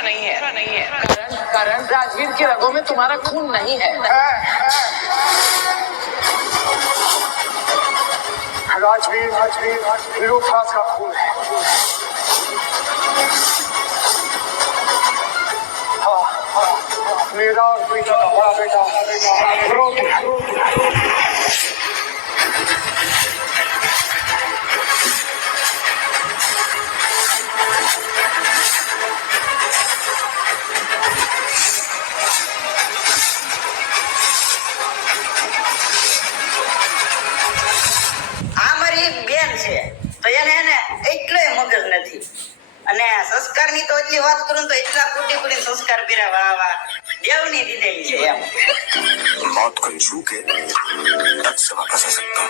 नहीं है कारण राजवीर की रगों में तुम्हारा खून नहीं है। राजवीर विरोधास का खून है। मेरा और प्रीता का बड़ा बेटा रोकी। આ મારી બેન છે તો એને એટલોય મગજ નથી અને સંસ્કારની તો એટલી વાત કરું તો એટલા કુટી સંસ્કાર પીરા વાહ વાહ દેવની દીધેલી છે એમ मौत को छू के तक से वापस आ सकता